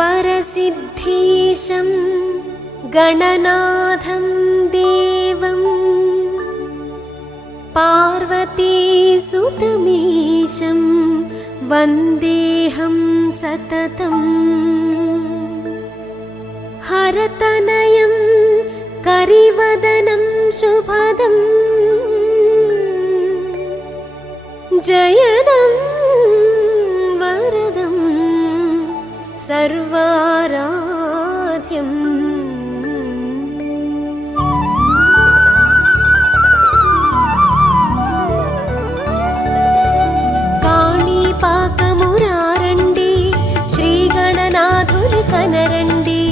वरसिद्धीशं गणनाथं देवं पार्वतीसुतमीशं वन्देऽहं सततम् हरतनयं करिवदनं शुभदं जयदं वरदं सर्वाराध्यम्। కాణిపాకమురారండి శ్రీగణనాథుని కనరండి,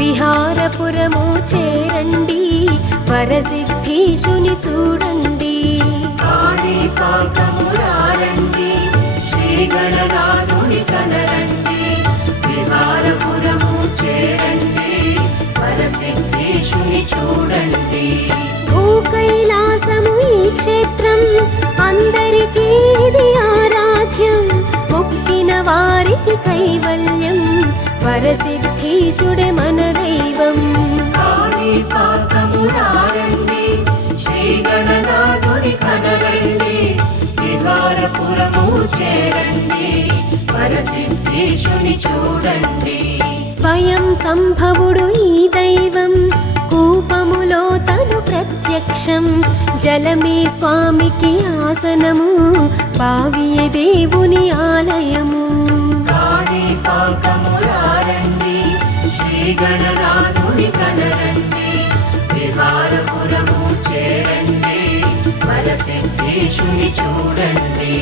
విహారపురము చేరండి, వరసిద్ధీశుని చూడండి. కాణిపాకమురారండి శ్రీగణనాథుని కనరండి, విహారపురము చేరండి, వరసిద్ధీశుని చూడండి. భూకైలాసము ఈ క్షేత్రం, అందరికీ ఇది ఆరాధ్యం, మొక్కిన వారికి కైవల్యం, వరసిద్ధీశుడే మన దైవం. కాణిపాకమురారండి శ్రీగణనాథుని కనరండి, విహారపురము చేరండి, వరసిద్ధీశుని చూడండి. స్వయం సంభవుడు ఈ దైవం, కూపములో తను ప్రత్యక్షం, జలమే స్వామికి ఆసనము, బావియే దేవుని ఆలయము. కాణిపాకమురారండి శ్రీగణనాథుని కనరండి, విహారపురము చేరండి, వరసిద్ధీశుని చూడండి.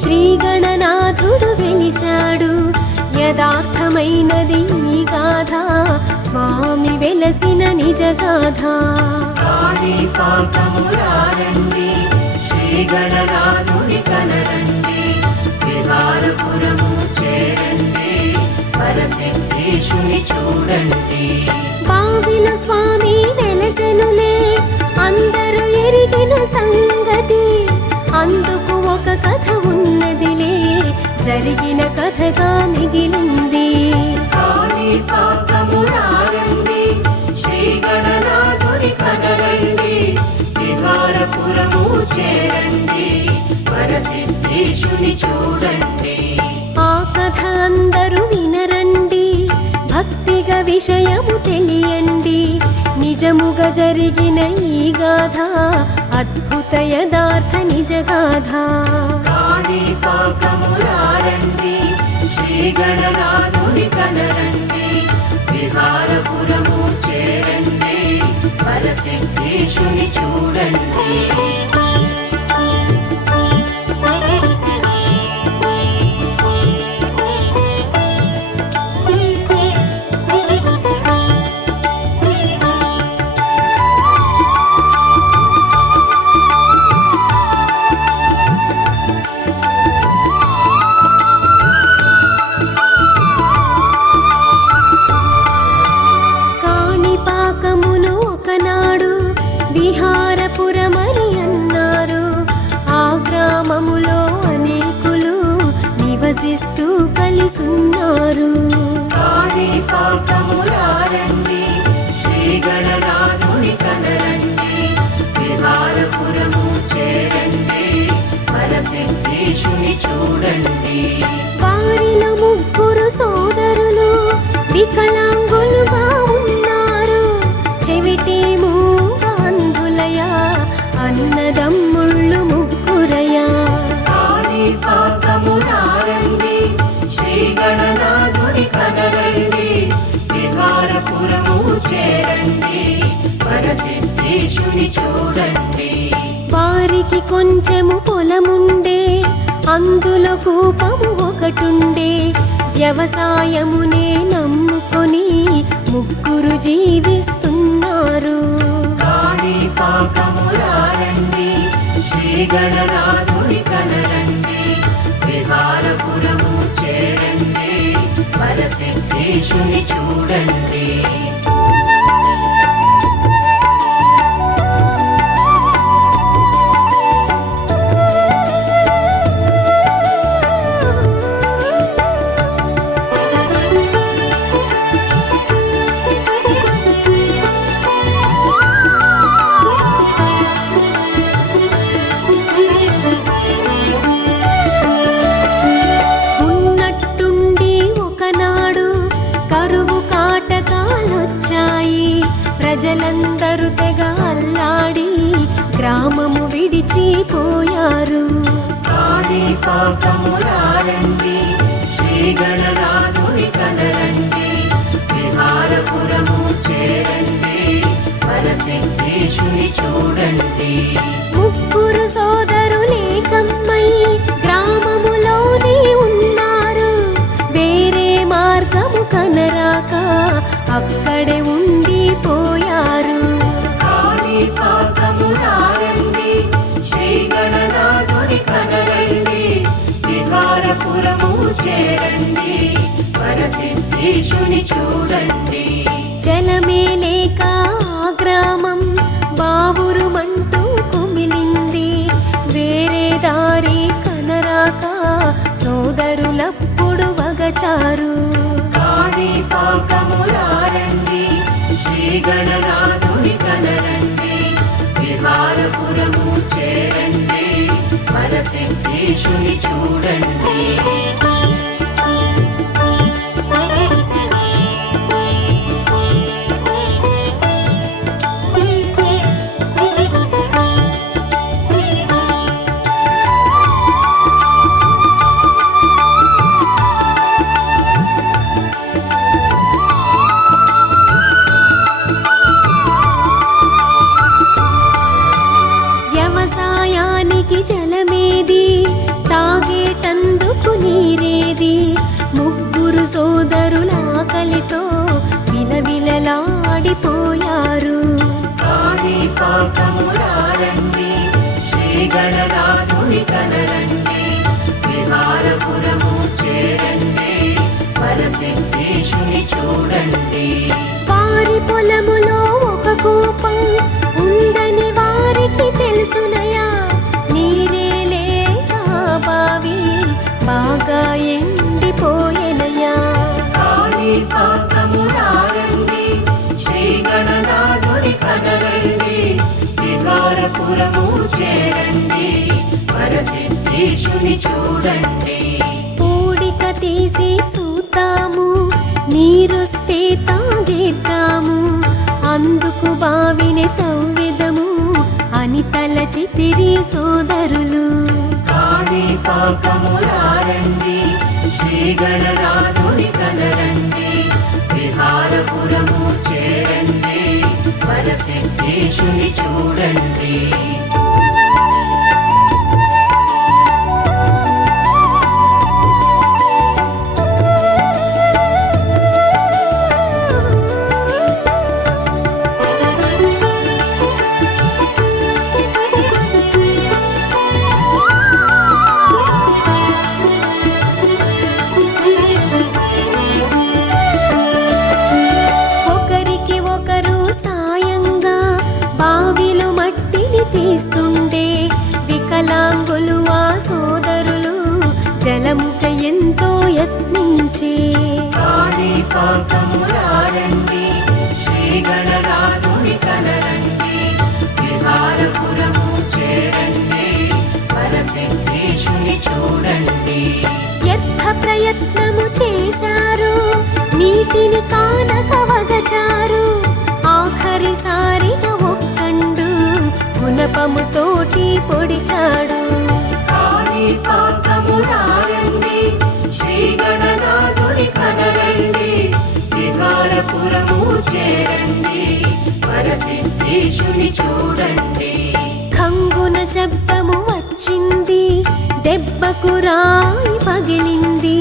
శ్రీగణనాథుడు వెలిశాడు, యదార్థమైనది ఈ గాథ, స్వామి వెలసిన నిజ గాథ. కాణిపాకమురారండి శ్రీగణనాథుని కనరండి, విహారపురము చేరండి, వరసిద్ధీశుని చూడండి. బావిలో స్వామి వెలసెనులే, అందరూ ఎరిగిన సంగతి, అందుకు ఒక కథ ఉన్నదిలే, జరిగిన కథగా మిగిలింది. కాణిపాకమురారండి శ్రీగణనాథుని కనరండి, విహారపురము చేరండి, వరసిద్ధీశుని చూడండి. ఆ కథ అందరూ వినరండి, భక్తిగా విషయము తెలియండి, నిజముగా జరిగిన ఈ గాథ, అద్భుత యదార్థ నిజ గాథ. కాణిపాకమురారండి శ్రీగణనాథుని కనరండి, విహారపురము చేరండి, వరసిద్ధీశుని చూడండి. కాణిపాకమును ఒకనాడు విహారపురమని అన్నారు, ఆ గ్రామములో అనేకులు నివసిస్తూ కలిసున్నారు. కాణిపాకమురారండి శ్రీగణనాథుని కనరండి, విహారపురము చేరండి, వరసిద్ధీశుని చూడండి. వారిలో ముగ్గురు సోదరులు వికలాంగులుగా ఉన్నారు, చెవిటి మూగ అంధులయా, అన్నదమ్ముళ్ళు ముగ్గురయా. కాణిపాకమురారండి శ్రీగణనాథుని కనరండి, విహారపురము చేరండి, వరసిద్ధీశుని చూడండి. వారికి కొంచెము పొలముండే, అందులో కూపము ఒకటుండే, వ్యవసాయమునే నమ్ముకొని ముగ్గురు జీవిస్తున్నారు. కాణిపాకమురారండి, శ్రీ గణనాథుని కనరండి, విహారపురము చేరండి, వరసిద్ధేశుని చూడండి. ప్రజలందరూ తెగ అల్లాడి గ్రామము విడిచిపోయారు. కాణిపాకమురారండి, శ్రీ గణనాథుని కనరండి, విహారపురము చేరండి, వరసిద్ధేశుని చూడండి. ముగ్గురు సోదరులేకమ్మై గ్రామములోనే ఉన్నారు. వేరే మార్గము కనరాక అక్కడే ఉండిపోయారు. కాణిపాకమురారండి, శ్రీ గణనాథుని కనరండి, విహారపురము చేరండి, వరసిద్ధేశుని చూడండి. జలమే లేక ఆ గ్రామం బావురుమంటూ కుమిలింది. వేరే దారి కనరాక సోదరులప్పుడు వగచారు. కాణిపాకమురారండి, శ్రీ గణనాథుని కనరండి, విహారపురము చేరండి, వరసిద్ధేశుని చూడండి. వ్యవసాయానికి జలమేది, తాగేటందుకు నీరేది. ముగ్గురు సోదరుల ఆకలితో విలవిలలాడిపోయారు. కాణిపాకమురారండి, శ్రీ గణనాథుని కనరండి, విహారపురము చేరండి, వరసిద్ధేశుని చూడండి. వారి పొలములో ఒక కూపం ఉందని వారికి తెలుసునయా. నీరే లేక బావి బాగా ఎండిపోయెనయా. కాణిపాకమురారండి, శ్రీ గణనాథుని కనరండి, విహారపురము చేరండి, వరసిద్ధేశుని చూడండి. పూడిక తీసి చూద్దాము, నీరొస్తే తాగేద్దాము. అందుకు బావిని తవ్వెదము అని తలచితిరి సోదరులు. కాణిపాకమురారండి, శ్రీ గణనాథుని కనరండి, విహారపురము చేరండి, వరసిద్ధేశుని చూడండి. ఒకరికి ఒకరు సాయంగా బావిలో మట్టిని తీస్తుండే. వికలాంగులు ఆ సోదరులు జలముక ఎంతో యత్నించే. కాణిపాకమురారండి, శ్రీ గణనాథుని కనరండి, విహారపురము చేరండి, వరసిద్ధేశుని చూడండి. యత్న ప్రయత్నము చేశారు, నీటిని కానక వగచారు. ఆఖరిసారిగా ఒక్కండు గుణపముతోటి పొడిచాడు. కాణిపాకమురారండి, శ్రీ గణనాథుని కనరండి, విహారపురము చేరండి, వరసిద్ధేశుని చూడండి. ఖంగున శబ్దము వచ్చింది, దెబ్బకు రాయి పగిలింది.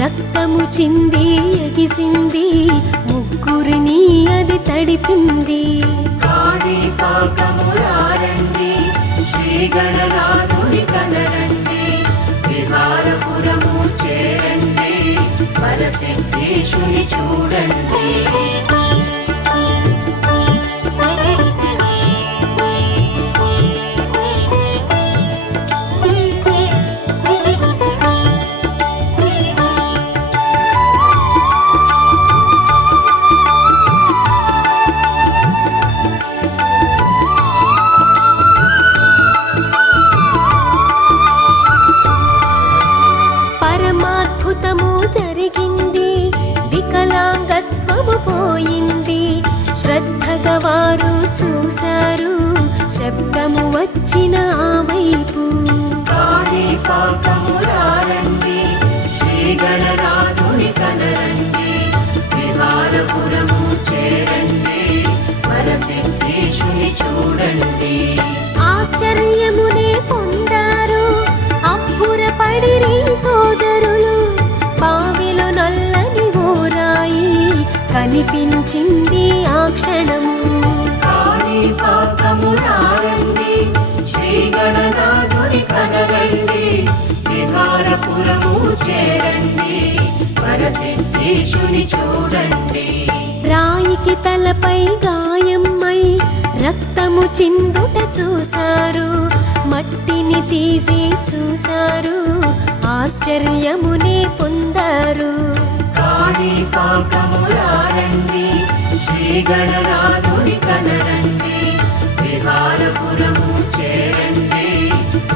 రక్తము చింది ఎగిసింది, ముగ్గురిని అది తడిపింది. కాణిపాకమురారండి, శ్రీ గణనాథుని కనరండి, విహారపురము చేరండి, వరసిద్ధేశుని చూడండి. పరమాద్భుతము జరిగింది, వికలాంగత్వము పోయింది. శ్రద్ధగా వారు చూశారు, శబ్దము వచ్చిన ఆ వైపు. కాణిపాకమురారండి, శ్రీ గణనాథుని కనరండి, విహారపురము చేరండి, వరసిద్ధేశుని చూడండి. ఆశ్చర్యమునే పొందారు, అబ్బురపడిరి సోదరులు. బావిలో నల్లని ఓరాయి కనిపించింది ఆ క్షణము. కాణిపాకమురారండి, శ్రీ గణనాథుని కనరండి, విహారపురము చేరండి, వరసిద్ధేశుని చూడండి. రాయికి తలపై గాయమై రక్తము చిందుట చూశారు, మట్టిని తీసి చూశారు, ఆశ్చర్యమునే పొందారు. కాణిపాకమురారండి, శ్రీ గణనాథుని కనరండి, విహారపురము చేరండి,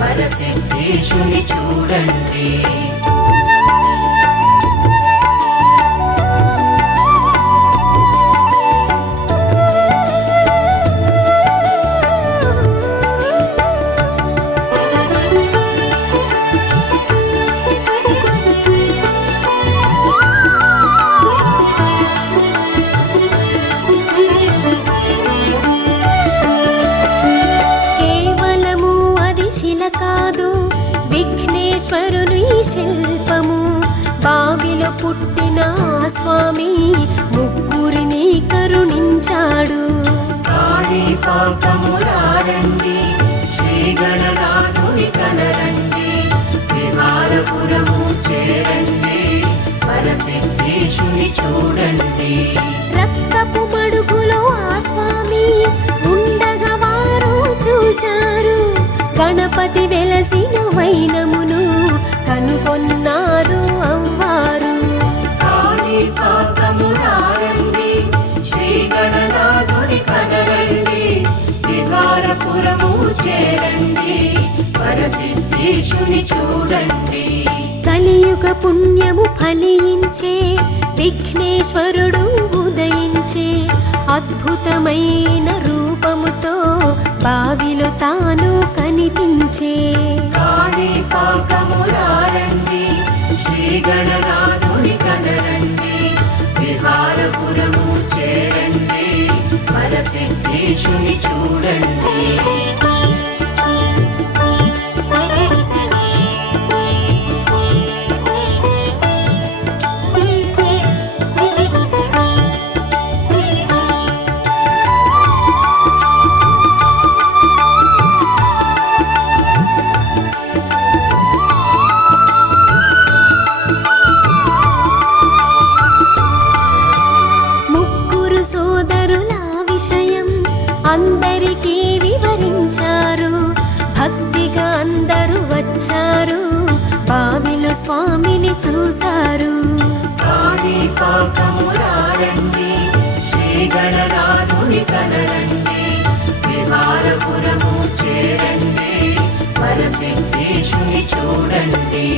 వరసిద్ధేశుని చూడండి. కేవలము అది శిల కాదు, విఘ్నేశ్వరుని శిల్పము. బావిలో పుట్టిన ఆ స్వామి ముగ్గురిని కరుణించాడు. కాణిపాకమురారండి, శ్రీ గణనాథుని కనరండి, విహారపురము చేరండి, వరసిద్ధేశుని చూడండి. రక్తపు మడుగులో ఆ స్వామి ఉండగా వారు చూశారు, గణపతి వెలసిన వైనమును కనుగొన్నారు అవ్వారు. కాణిపాకమురారండి, శ్రీ గణనాథుని కనరండి, విహారపురము చేరండి, వరసిద్ధేశుని చూడండి. కలియుగ పుణ్యము ఫలించే, విఘ్నేశ్వరుడు ఉదయించే. అద్భుతమైన రూపముతో బావిలో తాను కనిపించే. కాణిపాకమురారండి, శ్రీ గణనాథుని కనరండి, విహారపురము చేరండి, వరసిద్ధేశుని చూడండి. ముగ్గురు సోదరుల విషయం అందరికీ వివరించారు. భక్తిగా అందరూ వచ్చారు, బావిలో స్వామిని చూశారు. కాణిపాకమురారండి, శ్రీ గణనాథుని కనరండి, విహారపురము చేరండి, వరసిద్ధేశుని చూడండి.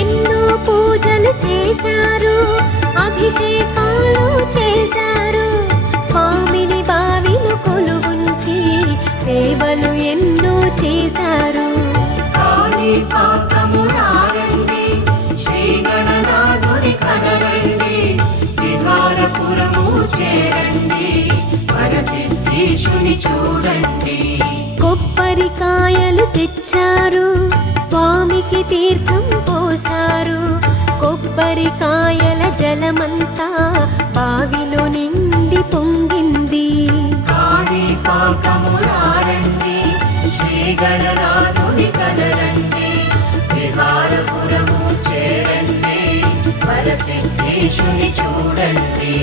ఎన్నో పూజలు చేశారు, అభిషేకాలు చేశారు. స్వామిని బావిలో కొలువుంచి సేవలు ఎన్నో చేశారు. కాణిపాకమురారండి, శ్రీ గణనాథుని కనరండి, విహారపురము చేరండి, వరసిద్ధేశుని చూడండి. కొబ్బరికాయలు తెచ్చారు, స్వామికి తీర్థం పోశారు. కొబ్బరికాయల జలమంతా బావిలో నిండి పొంగింది. కాణిపాకమురారండి, శ్రీ గణనాథుని కనరండి, విహారపురము చేరండి, వరసిద్ధేశుని చూడండి.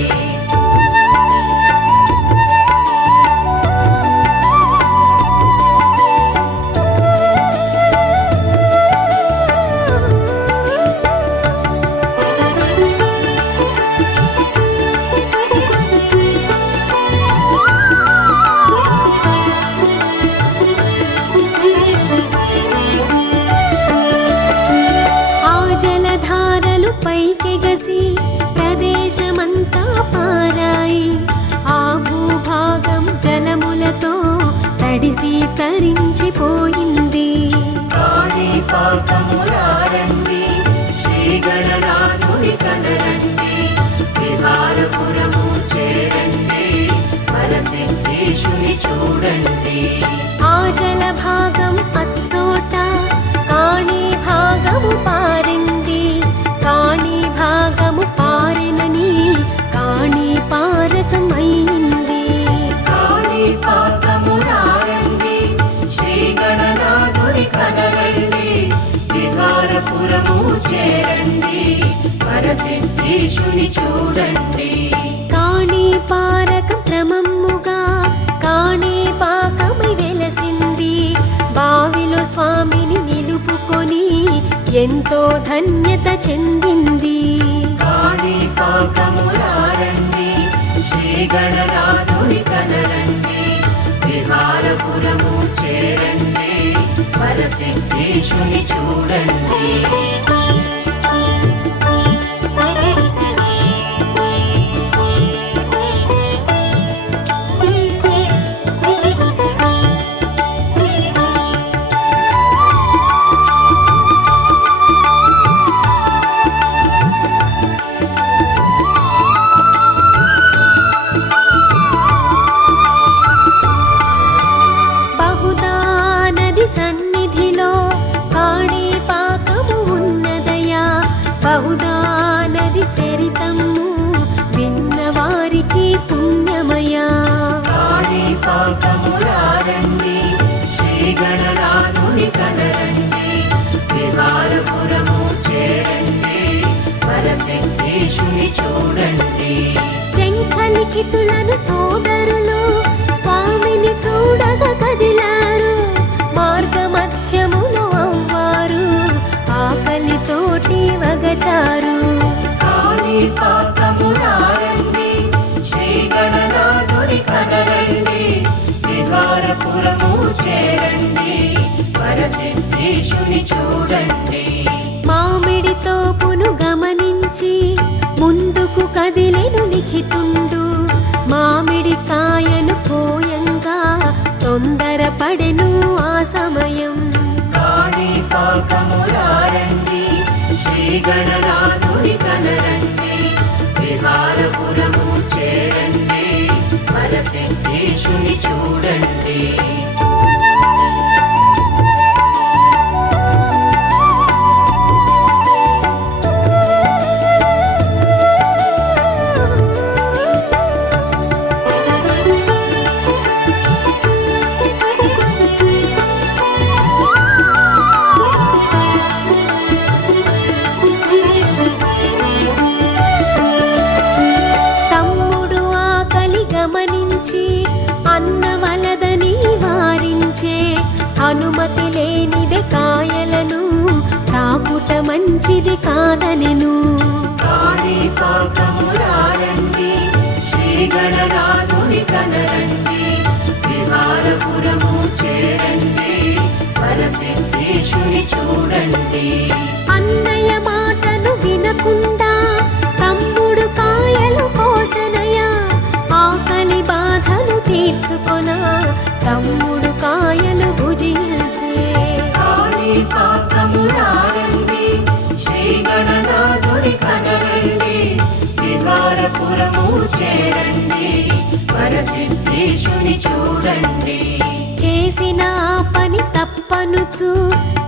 జలధారలు పైకెగసి ప్రదేశమంతా పారాయి. ఆ భూభాగం జలములతో తడిసి తరించిపోయింది. కాణిపాకమురారండి, శ్రీ గణనాథుని కనరండి, విహారపురము చేరండి, వరసిద్ధేశుని చూడండి. ఆ జలభాగం అచ్చోట కాణీ భాగము పారింది. కాణీ భాగము పారినని కాణీ పారకమైంది. కాణిపాకమురారండి, శ్రీ గణనాథుని కనరండి, విహారపురము చేరండి, వరసిద్ధేశుని చూడండి. కాణీ పారకం క్రమముగా కాణీ పాకమై వెలసింది. బావిలో స్వామిని నిలుపుకొని ఎంతో ధన్యత చెందింది. కాణిపాకమురారండి, శ్రీ గణనాథుని కనరండి, విహారపురము చేరండి, వరసిద్ధేశుని చూడండి. బహుదా నది సన్నిధిలో కాణిపాకము ఉన్నదయా. బహుదా నది చరితము విన్నవారికి పుణ్యమయా. కాణిపాకమురారండి, శ్రీ గణనాథుని కనరండి, విహారపురము చేరండి, వరసిద్ధేశుని చూడండి. శంఖలిఖితులను సోదరులు స్వామిని చూడగా కదిలారు. మార్గమధ్యములో అవ్వారు ఆకలితోటి వగచారు. కాణిపాకమురారండి, శ్రీ గణనాథుని కనరండి, విహారపురము చేరండి, వరసిద్ధేశుని చూడండి. మామిడి తోపును గమనించి ముందుకు కదిలెను లిఖితుండు. మామిడి కాయను పోయంగా తొందరపడెను ఆ సమయం. కాణిపాకమురారండి, శ్రీ గణనాథుని కనరండి, విహారపురము చేరండి, వరసిద్ధేశుని చూడండి. తమ్ముడు ఆకలి గమనించి అన్నవలదని వారించే. అనుమతి లేనిదే కాయలను తాకుట మంచిది కాదనెను. కాణిపాకమురారండి, శ్రీ గణనాథుని కనరండి, విహారపురము చేరండి, వరసిద్ధేశుని చూడండి. అన్నయ్య మాటను వినకుండా తమ్ముడు కాయలు కోసెనయా. ఆకలి బాధను తీర్చుకొన తమ్ముడు కాయలు భుజించే. కాణిపాకమురారండి, శ్రీ గణనాథుని కనరండి, విహారపురము చేరండి, వరసిద్ధేశుని చూడండి. చేసిన ఆ పని తప్పనుచు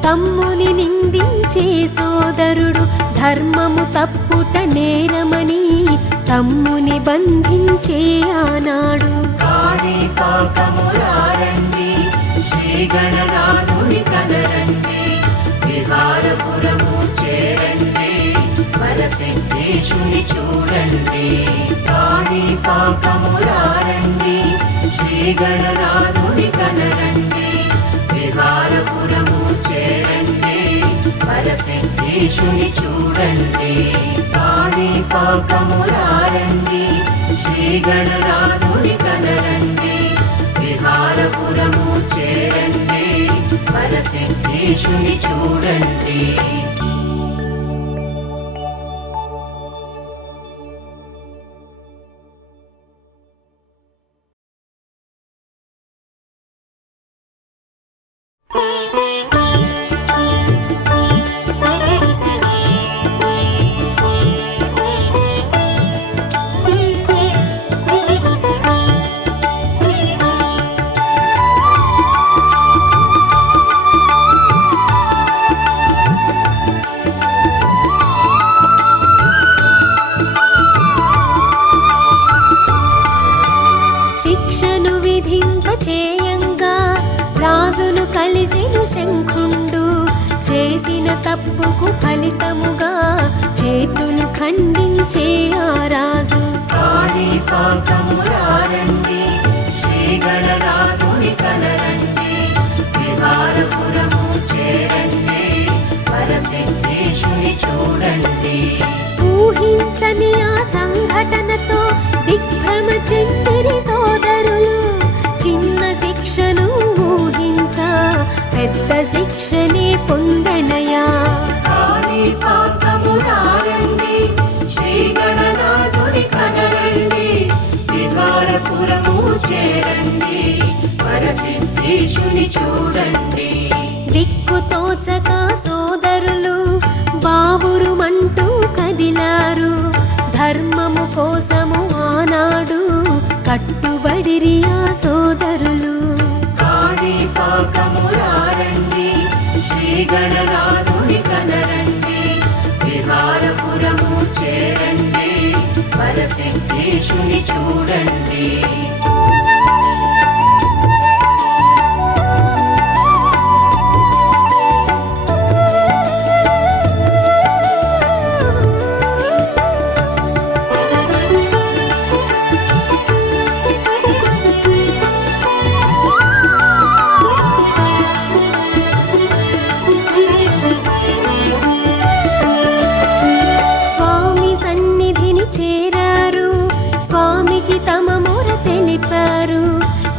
తమ్ముని నిందించే సోదరుడు ధర్మము తప్పుట నేరమని తమ్ముని బంధించే ఆనాడు. కాణిపాకమురారండి శ్రీ గణనాథుని కనరండి, విహారపురము చేరండి, వరసిద్ధేశుని చూడండి. కాణిపాకమురారండి శ్రీ గణనాథుని కనరండి, విహారపురము చేరండి, వరసిద్ధేశుని చూడండి. కాణిపాకమురారండి శ్రీ గణనాథుని కనరండి, విహారపురము చేరండి, వరసిద్ధేశుని చూడండి. శిక్షను విధింపచేయంగా రాజును కలిసెను శంఖుండు, చేసిన తప్పుకు ఫలితముగా చేతులు ఖండించే ఆ రాజు. కాణిపాకమురారండి శ్రీ గణనాథుని కనరండి, విహారపురము చేరండి, వరసిద్ధేశుని చూడండి. ఊహించని ఆ సంఘటనతో దిగ్భ్రమ చెందిరి సోదరులు. చిన్న శిక్షను ఊహించ పెద్ద శిక్షనే పొందెనయా. కాణిపాకమురారండి శ్రీ గణనాథుని కనరండి, విహారపురము చేరండి, వరసిద్ధేశుని చూడండి. దిక్కుతోచక సోదరులు బావురుమంటూ కదిలారు, ధర్మము కోసము ఆనాడు కట్టుబడిరి ఆ సోదరులు. కాణిపాకమురారండి శ్రీ గణనాథుని కనరండి, విహారపురము చేరండి, వరసిద్ధేశుని చూడండి. స్వామి సన్నిధిని చేరారు, స్వామికి తమ మొర తెలిపారు.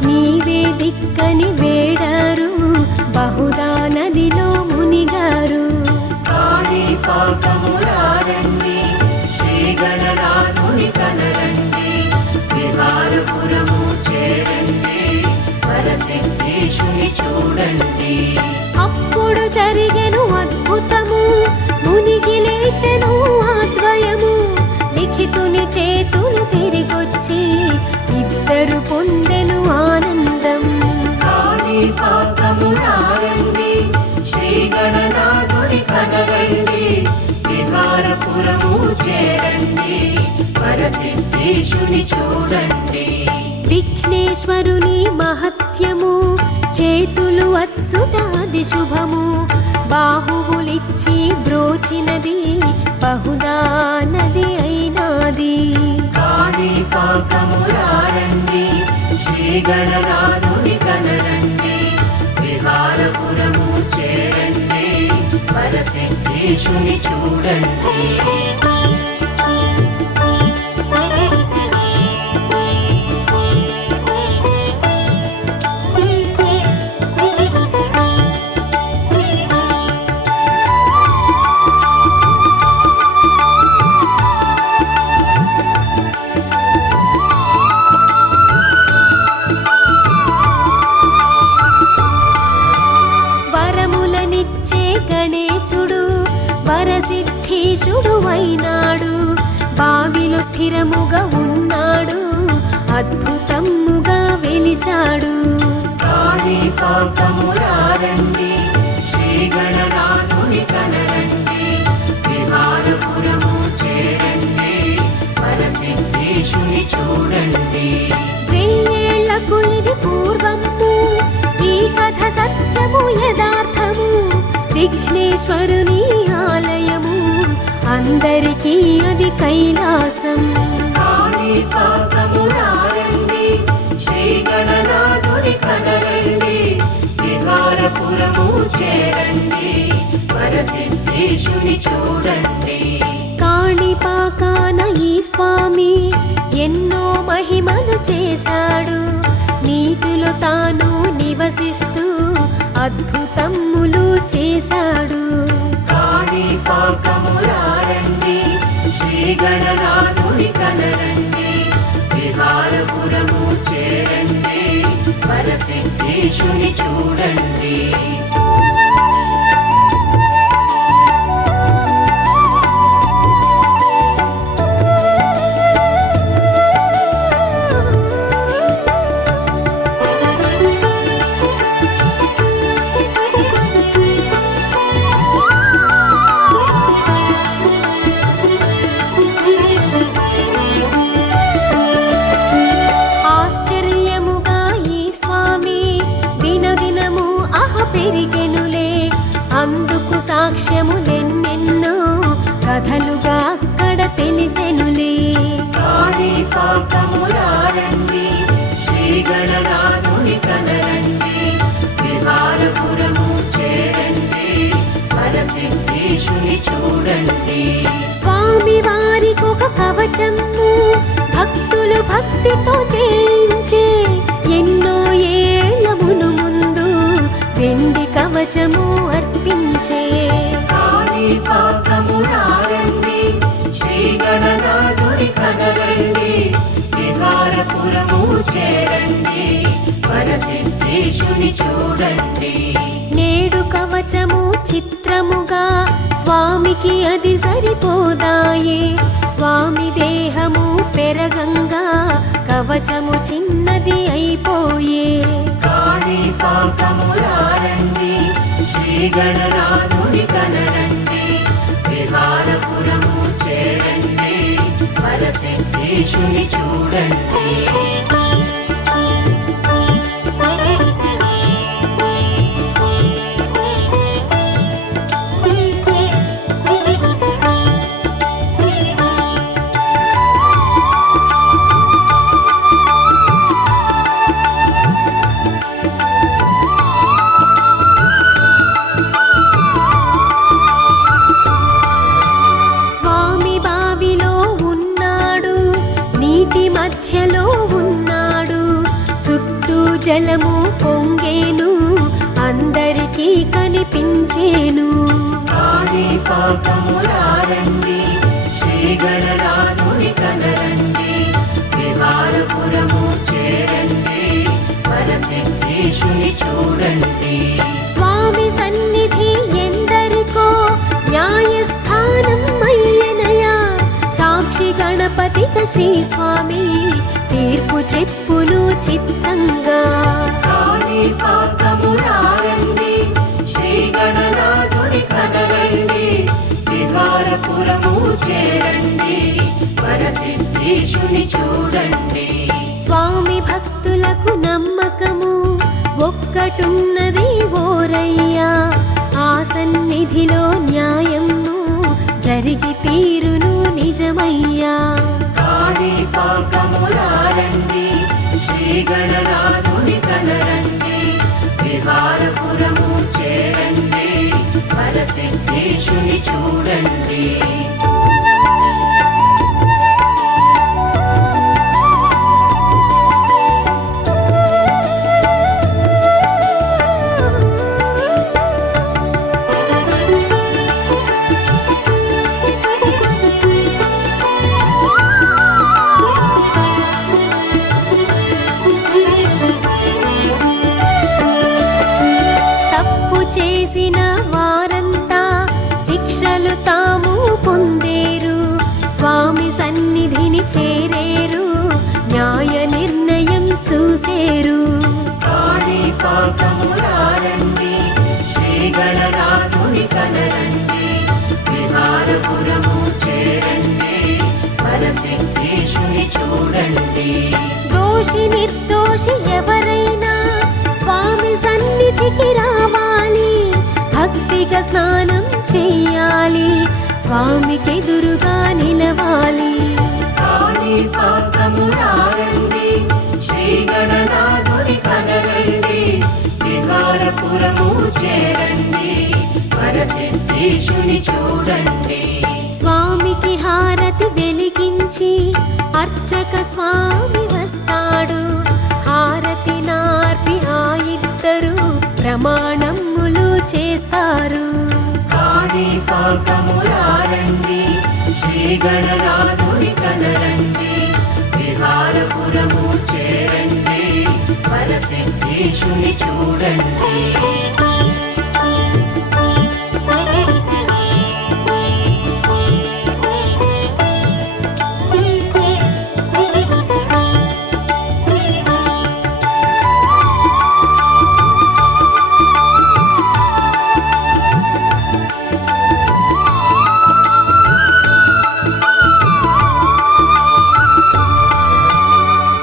నీవే దిక్కని వేడారు, బహుదా నదిలో మునిగారు. కాణిపాకమురారండి శ్రీ గణనాథుని కనరండి, విహారపురము చేరండి, వరసిద్ధేశుని చూడండి. అప్పుడు జరిగెను అద్భుతము, మునిగి లేచెను ఆద్వయము. లిఖితుని చేతులు తిరిగొచ్చి ఇద్దరు పొందెను ఆనందం. కాణిపాకమురారండి శ్రీ గణనాథుని కనరండి, విహారపురము చేరండి, వరసిద్ధేశుని చూడండి. విఘ్నేశ్వరుని మహత్యము, చేతులు అచ్చుట అది శుభము. బాహువులిచ్చి బ్రోచినది, బహుదా నది అయినాది. కాణిపాకమురారండి శ్రీ గణనాథుని కనరండి, విహారపురము చేరండి, వరసిద్ధేశుని చూడండి. వరములనిచ్చే గణేశుడు వరసిద్ధీశుడు అయినాడు. బావిలో స్థిరముగా ఉన్నాడు, అద్భుతముగా వెలిశాడు. కాణిపాకమురారండి శ్రీ గణ వెంకటేశ్వరుని ఆలయము, అందరికీ అది కైలాసం. కాణిపాకము రారండి, శ్రీ గణనాథుని కనరండి, విహారపురము చేరండి, వరసిద్ధేశుని చూడండి. కాణిపాకాన ఈ స్వామి ఎన్నో మహిమలు చేశాడు, నీటిలో తాను నివసిస్తూ అద్భుతములు చేశాడు. కాణిపాకము రారండి, శ్రీ గణనాథుని కనరండి, విహారపురము చేరండి, వరసిద్ధేశుని చూడండి. ఆశ్చర్యముగా ఈ స్వామి దినదినము పెరిగెనులే, అందుకు సాక్ష్యములెన్నెన్నో కథలుగా అక్కడ తెలిసెనులే. కాణిపాకము రారండి, శ్రీ గణనాథుని కనరండి, విహారపురము చేరండి, వరసిద్ధేశుని చూడండి. స్వామి వారికొక కవచము భక్తులు భక్తితో చేయించే, ఎన్నో ఏళ్ల ముందు వెండి కవచము అర్పించే. కాణిపాకము రారండి, శ్రీ గణనాథుని కనరండి, విహారపురము చేరండి, వరసిద్ధేశుని చూడండి. నేడు కవచము చిత్రముగా స్వామికి అది సరిపోదాయే, స్వామి దేహము పెరగంగా కవచము చిన్నది అయిపోయే. కాణిపాకము రారండి, శ్రీ గణనాథుని కనరండి, విహారపురము చేరండి, వరసిద్ధేశుని చూడండి. స్వామి బావిలో ఉన్నాడు, నీటి మధ్యలో ఉన్నాడు, చుట్టూ జలము పొంగేను, అందరికీ కనిపించేను. కాణిపాకము రారండి, శ్రీ గణనాథుని కనరండి, విహారపురము చేరండి, వరసిద్ధేశుని చూడండి. స్వామి సన్నిధి ఎందరికో న్యాయస్థానం అయ్యనయా, సాక్షి గణపతిక శ్రీ స్వామి తీర్పు చెప్పును చిత్తంగా. కాణిపాకము రారండి, శ్రీ గణనాథుని కనరండి, విహారపురము చేరండి, వరసిద్ధేశుని చూడండి. స్వామి భక్తులకు నమ్మకము ఒక్కటున్నది ఓరయ్యా, ఆ సన్నిధిలో న్యాయము జరిగి తీరును నిజమయ్యా. కాణిపాకము రారండి, శ్రీ గణనాథుని కనరండి, విహారపురము చేరండి, వరసిద్ధేశుని చూడండి. తప్పు చేసిన వారంతా శిక్షలు తాము పొందేరు, స్వామి సన్నిధిని చేరేరు, న్యాయ నిర్ణయం చూసేరు. కాణిపాకము రారండి, శ్రీ గణనాథుని కనరండి, విహారపురము చేరండి, వరసిద్ధేశుని చూడండి. దోషి నిర్దోషి ఎవరైనా స్వామి సన్నిధికి రావాలి, భక్తిగా స్నానం చెయ్యాలి, స్వామికెదురుగా నిలవాలి. కాణిపాకము రారండి, శ్రీ గణనాథుని కనరండి, విహారపురము చేరండి, వరసిద్ధేశుని చూడండి. స్వామికి హారతి వెలిగించి అర్చక స్వామి వస్తాడు. హారతి నార్పి ఆ ఇద్దరు ప్రమాణములు చేస్తారు. కాణిపాకము రారండి, శ్రీ గణనాథుని కనరండి, విహారపురము చేరండి, వరసిద్ధేశుని చూడండి.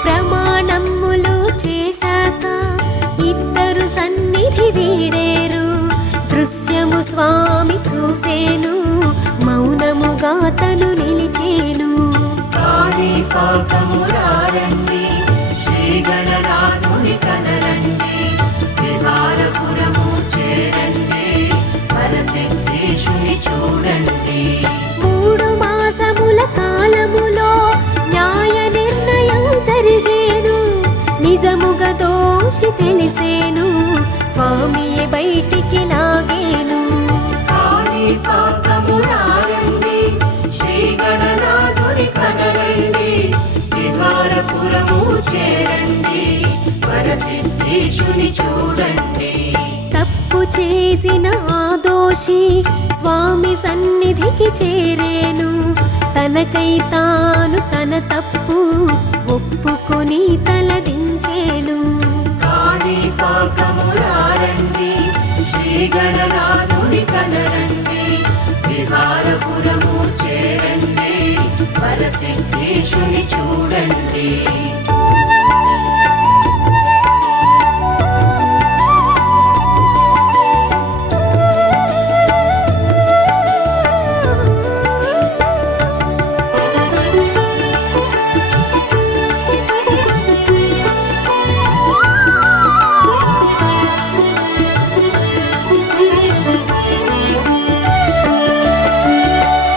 ప్రమాణములు చేశాక ఇద్దరు సన్నిధి వీడేరు. దృశ్యము స్వామి చూసేను, మౌనముగా తను నిలిచేను. కాణిపాకము రారండి, శ్రీ గణనాథుని కనరండి, విహారపురము చేరండి, వరసిద్ధేశుని చూడండి. 3 మాసముల కాలములో న్యాయ నిర్ణయం జరిగేను. నిజముగా దోషి తెలిసేను, స్వామియే బయటికి లాగేను. కాణిపాకము రారండి, శ్రీ గణనాథుని కనరండి, విహారపురము చేరండి, వరసిద్ధేశుని చూడండి. తప్పు చేసిన ఆ దోషి స్వామి సన్నిధికి చేరేను. తనకై తాను తన తప్పు ఒప్పుకొని తలదించేను. కాణిపాకము రారండి, శ్రీ గణనాథుని కనరండి, విహారపురము చేరండి, వరసిద్ధేశుని చూడండి.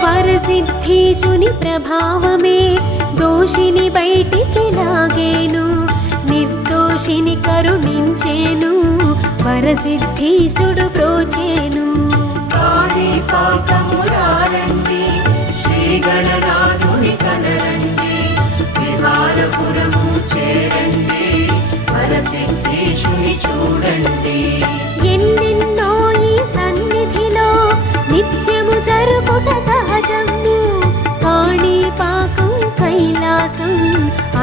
వరసిద్ధేశుని ప్రభావమే దోషిని బయటికి లాగేను. నిర్దోషిని కరుణించేను, వరసిద్ధేశుడు ప్రోచేను. కాణిపాకము రారండి, శ్రీ గణనాథుని కనరండి, విహారపురము చేరండి, వరసిద్ధేశుని చూడండి. ఎన్నెన్నో ఈ సన్నిధిలో నిత్యము జరుగుట సహజము. కాణిపాకం కైలాసం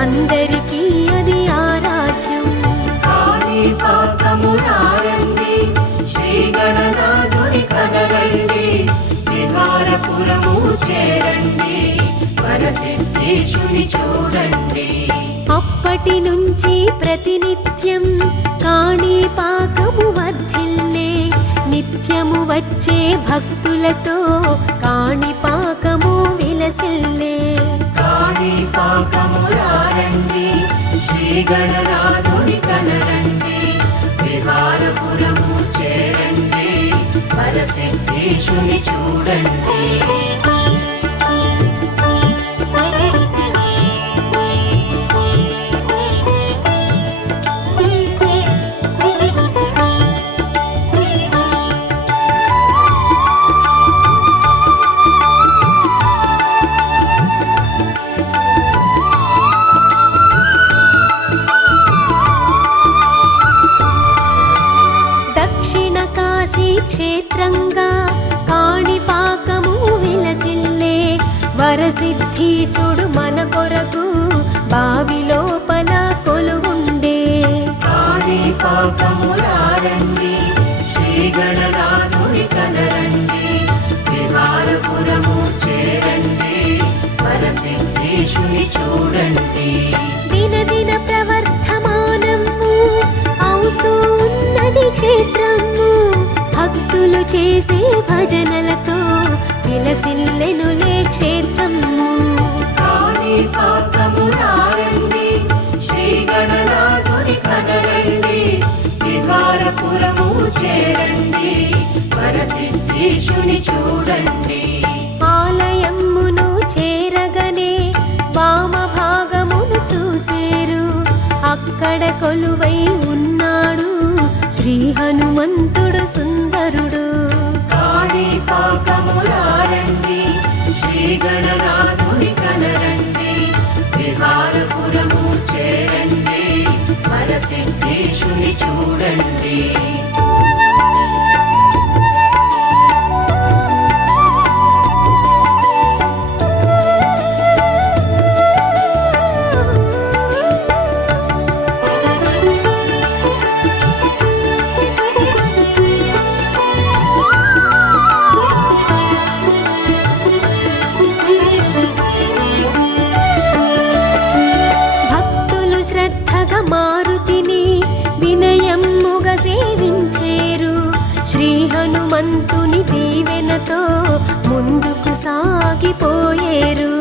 అందరికీ అది ఆరాధ్యం. కాణిపాకము రారండి, శ్రీ గణనాథుని కనరండి, విహారపురము చేరండి, వరసిద్ధేశుని చూడండి. అప్పటి నుంచి ప్రతినిత్యం కాణిపాకము వర్ధిల్లే. నిత్యము వచ్చే భక్తులతో కాణిపాకము విలసిల్లే. కాణిపాకము రారండి, శ్రీ గణనాథుని కనరండి, విహారపురము చేరండి, వరసిద్ధేశుని చూడండి. దక్షిణ కాశీ క్షేత్రంగా కాణిపాకము విలసిల్లే. వరసిద్ధీశుడు మన కొరకు బావి లోపల కొలువుండే. కాణిపాకము రారండి, శ్రీ గణనాథుని కనరండి, విహారపురము చేరండి, వరసిద్ధేశుని చూడండి. దినదిన ప్రవర్ధమానము అవుతూ ఉన్నది క్షేత్రము. భక్తులు చేసే భజనలతో విలసిల్లెనులే క్షేత్రము. కాణిపాకము రారండి, శ్రీ గణనాథుని కనరండి, విహారపురము చేరండి, వరసిద్ధేశుని చూడండి. ఆలయమును చేరగనే వామభాగమును చూసేరు, అక్కడ కొలువై ఉన్నాడు శ్రీ హనుమంతుడు సుందరుడు. కాణిపాకము రారండి, శ్రీ గణనాథుని కనరండి, విహారపురము చేరండి, వరసిద్ధేశుని చూడండి. శ్రద్ధగా మారుతిని వినయమ్ముగా సేవించేరు, శ్రీ హనుమంతుని దీవెనతో ముందుకు సాగిపోయేరు.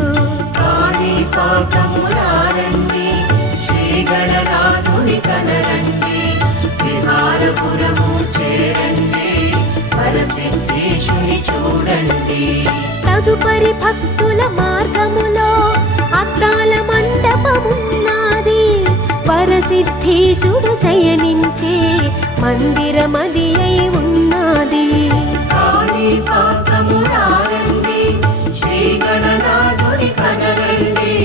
కాణిపాకము రారండి, శ్రీ గణనాథుని కనరండి, విహారపురము చేరండి, వరసిద్ధేశుని చూడండి. తదుపరి భక్తుల మార్గములో అద్దాల మండపమున్నది, వరసిద్ధేశుడు శయనించే మందిరమది అయి ఉన్నది. కాణిపాకము రారండి, శ్రీ గణనాథుని కనరండి,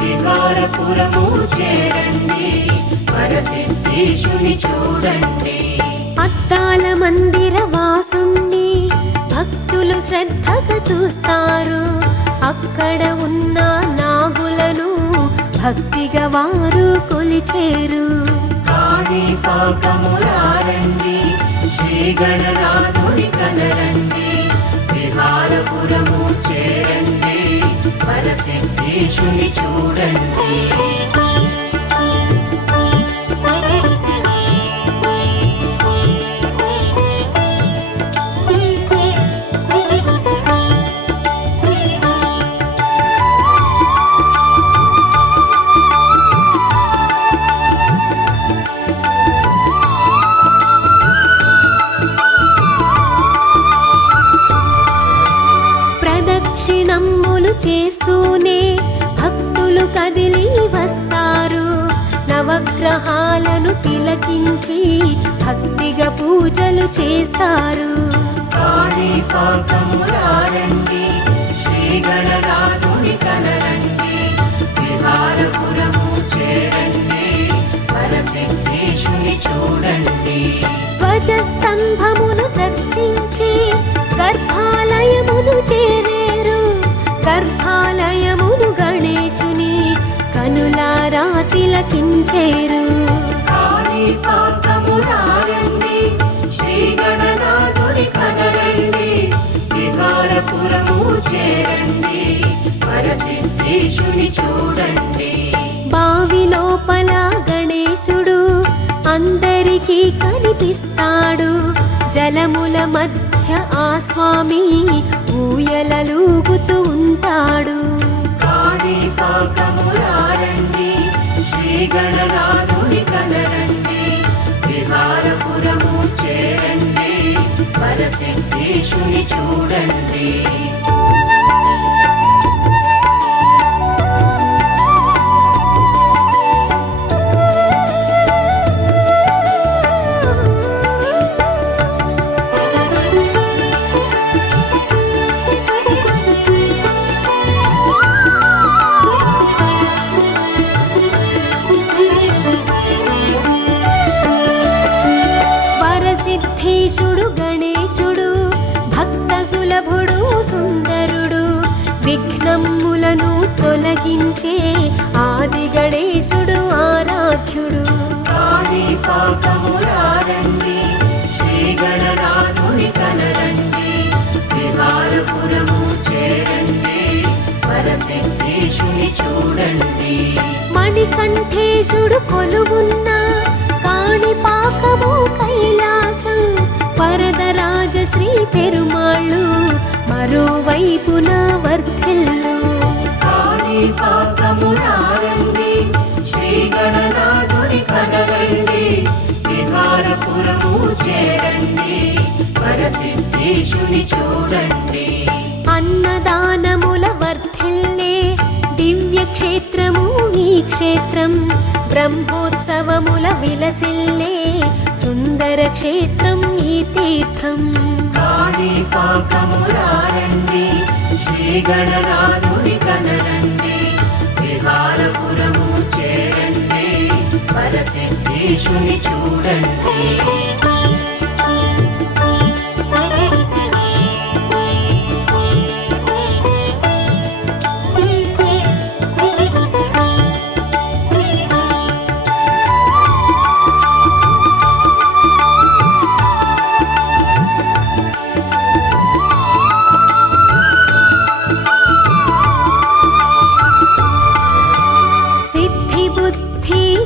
విహారపురము చేరండి, వరసిద్ధేశుని చూడండి. అద్దాల మందిర వాసుణ్ణి భక్తులు శ్రద్ధగా చూస్తారు, అక్కడ ఉన్న నాగులను భక్తిగా వారు కొలిచేరు. కాణిపాకము రారండి, శ్రీ గణనాథుని కనరండి, విహారపురము చేరండి, వరసిద్ధేశుని చూడండి. ప్రదక్షిణమ్ములు చేస్తూనే భక్తులు కదిలి వస్తారు, నవగ్రహాలను తిలకించి భక్తిగా పూజలు చేస్తారు. కాణిపాకము రారండి, శ్రీ గణనాథుని కనరండి, విహారపురము చేరండి, వరసిద్ధేశుని చూడండి. ధ్వజస్తంభమును దర్శించి గర్భాలయమును చేరేరు, గర్భాలయమును గణేశుని కనులారా తిలకించేరు. కాణిపాకము రారండి, శ్రీ గణనాథుని కనరండి, విహారపురము చేరండి, వరసిద్ధేశుని చూడండి. బావి లోపల గణేశుడు అందరికీ కనిపిస్తాడు, జలముల మధ్య ఆ స్వామి ఊయలలూగుతూ ఉంటాడు. కాణిపాకము రారండి, శ్రీ గణనాథుని కనరండి, విహారపురము చేరండి, వరసిద్ధేశుని చూడండి. వరసిద్ధేశుడు గణేశుడు భక్త సులభుడు సుందరుడు, విఘ్నములను తొలగించే ఆది గణేశుడు ఆరాధ్యుడు. కాణిపాకము రారండి, శ్రీ గణనాథుని కనరండి, విహారపురము చేరండి, వరసిద్ధేశుని చూడండి. మణికంఠేశుడు కొలువున్న కాణిపాకము కైలాసం, వరదరాజ శ్రీ పెరుమాళ్ళు మరోవైపున వర్ధిల్లు. కాణిపాకము రారండి, శ్రీ గణనాథుని కనరండి, విహారపురము చేరండి, వరసిద్ధేశుని చూడండి. అన్నదానముల వర్ధిల్లే దివ్య క్షేత్రము ఈ క్షేత్రం, బ్రహ్మోత్సవముల విలసిల్లే సుందర క్షేత్రం ఈ తీర్థం. కాణిపాకము రారండి, శ్రీ గణనాథుని కనరండి, విహారపురము చేరండి, వరసిద్ధేశుని చూడండి.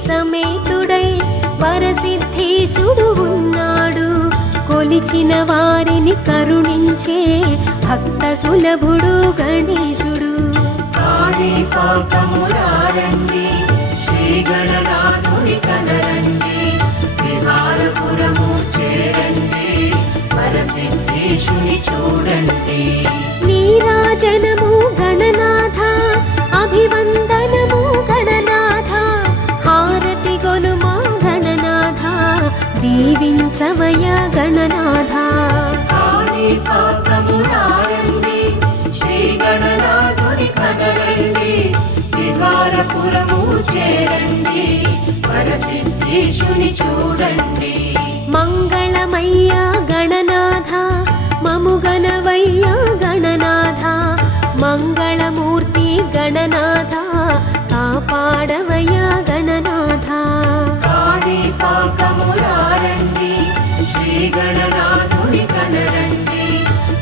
సమేతుడై వరసిద్ధేశుడు ఉన్నాడు, కొలిచిన వారిని కరుణించే భక్త సులభుడు గణేశుడు. కాణిపాకము రారండి, శ్రీ గణనాథుని కనరండి, విహారపురము చేరండి, వరసిద్ధేశుని చూడండి. నీరాజనము గణనాథ, అభివందనము గణనాథ, హారతి గొనుమా గణనాథ, దీవించవయ గణనాథ. కాణిపాకము రారండి, శ్రీ గణనాథుని కనరండి, విహారపురము చేరండి, వరసిద్ధేశుని చూడండి. మంగళమయ్య గణనాథ, మముగనవయ్య గణనాథ, మంగళమూర్తి గణనాథ, కాపాడవయ్య గణనాథ. కాణిపాకము రారండి, శ్రీ గణనాథుని కనరండి,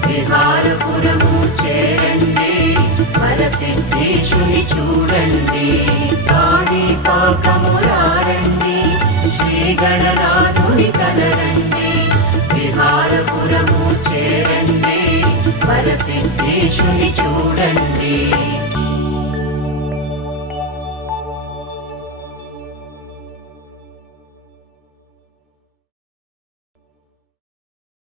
విహారపురము చేరండి, వరసిద్ధేశుని చూడండి. కాణిపాకము రారండి, శ్రీ గణ